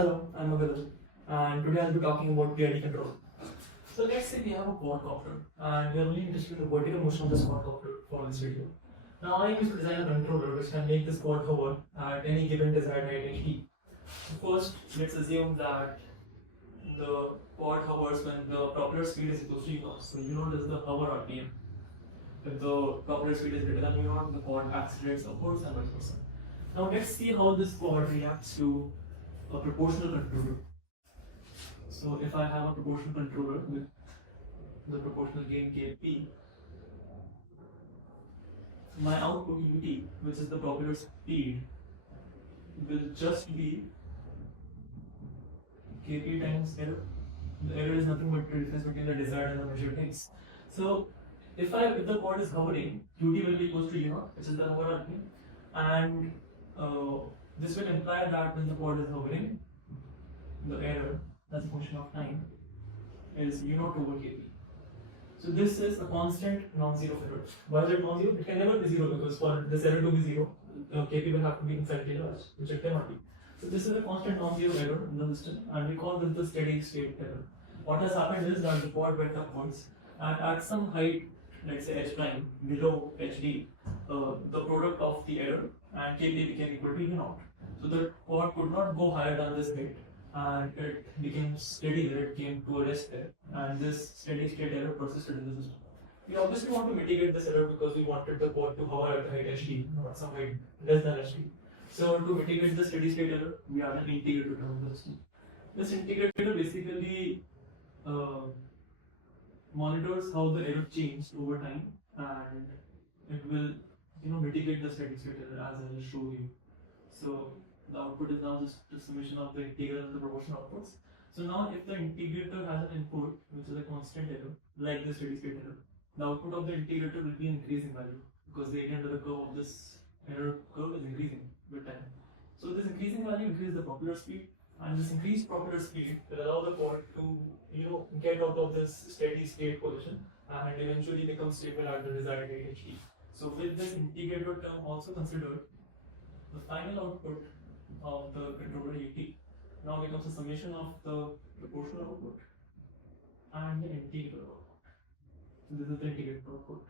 Hello, I'm Agadal, and today I'll be talking about PID control. So let's say we have a quadcopter, and we are only interested in the vertical motion of this quadcopter for this video. Now I use to design a controller which can make this quad hover at any given desired height h. First, let's assume that the quad hovers when the propeller speed is equal to u naught. So u naught is the hover RPM. If the propeller speed is greater than u naught, the quad accelerates upwards and vice versa. Now let's see how this quad reacts to a proportional controller. So if I have a proportional controller with the proportional gain Kp, my output ut, which is the propeller speed, will just be Kp times error. The error is nothing but the difference between the desired and the measured heights. So if the quad is hovering, ut will be equal to u naught, which is the hover RPM, and this will imply that when the quad is hovering, the error as a function of time is u naught over Kp. So this is a constant non-zero error. Why is it non-zero? It can never be zero because for this error to be zero, Kp will have to be infinitely large, which it cannot be. So this is a constant non-zero error in the system, and we call this the steady state error. What has happened is that the quad went upwards, and at some height, let's say h prime below hd, the product of the error and Kp became equal to u naught. So the quad could not go higher than this height, and it became steady where it came to a rest there, and this steady state error persisted in the system. We obviously want to mitigate this error because we wanted the quad to hover at the height hd, not some height less than hd. So to mitigate the steady state error, we add an integrator term in the system. This integrator basically monitors how the error changed over time, and it will mitigate the steady state error as I will show you. So the output is now just the summation of the integral and the proportional outputs. So now if the integrator has an input which is a constant error, like the steady state error, the output of the integrator will be an increasing value because the area under the curve of this error curve is increasing with time. So this increasing value increases the propeller speed, and this increased propeller speed will allow the quad to get out of this steady state position and eventually become stable at the desired rate hd. So with this integrator term also considered, the final output of the controller ut now becomes a summation of the proportional output and the integral output. So this is the integrated output.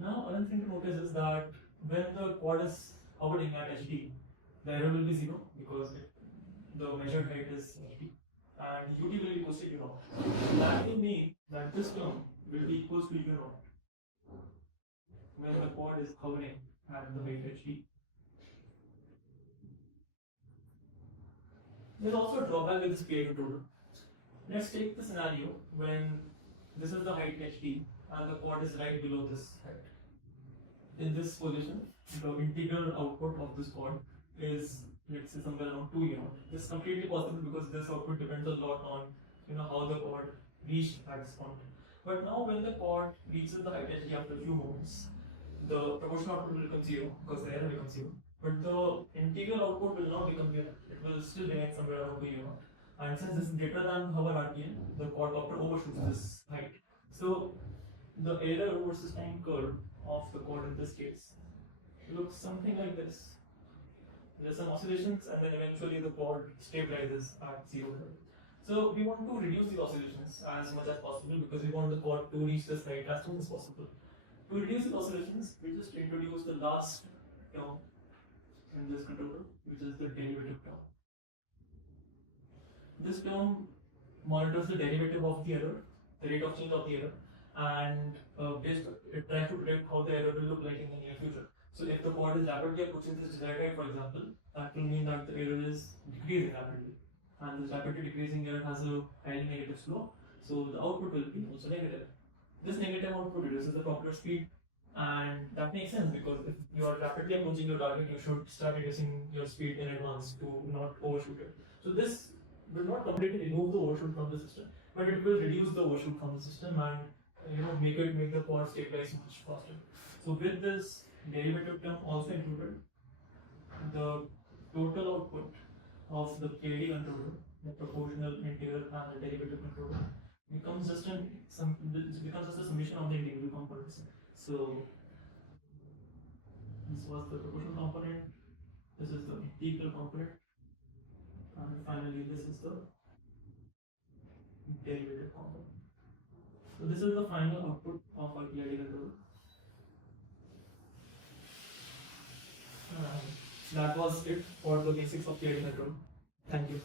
Now another thing to notice is that when the quad is hovering at hd, the error will be zero because the measured height is hd, and ut will be equal to u naught. That will mean that this term will be equal to u naught when the quad is hovering at the height hd. There's also a drawback with this PID controller. Let's take the scenario when this is the height hd and the quad is right below this height. In this position, the integral output of this quad is, let's say, somewhere around 2 u naught. This is completely possible because this output depends a lot on how the quad reached at this point. But now when the quad reaches the height hd after a few moments, the proportional output will become zero because the error becomes zero. But the integral output will not become zero. It will still remain somewhere around 2 u naught. And since this is greater than hover RPM, the quadcopter overshoots this height. So the error versus time curve of the quad in this case looks something like this. There's some oscillations, and then eventually the quad stabilizes at zero level. So we want to reduce the oscillations as much as possible because we want the quad to reach this height as soon as possible. To reduce the oscillations, we just introduce the last term in this controller, which is the derivative term. This term monitors the derivative of the error, the rate of change of the error, and it tries to predict how the error will look like in the near future. So if the quad is rapidly approaching this desired height, for example, that will mean that the error is decreasing rapidly, and this rapidly decreasing error has a highly negative slope, so the output will be also negative. This negative output reduces the propeller speed, and that makes sense because if you are rapidly approaching your target, you should start reducing your speed in advance to not overshoot it. So this will not completely remove the overshoot from the system, but it will reduce the overshoot from the system and make the quad stabilize much faster. So with this derivative term also included, the total output of the PID controller, the proportional, integral, and the derivative controller becomes just a summation of the integral components. So this was the proportional component, this is the integral component, finally this is the derivative form. So this is the final output of our PID controller. That was it for the basics of PID control. Thank you.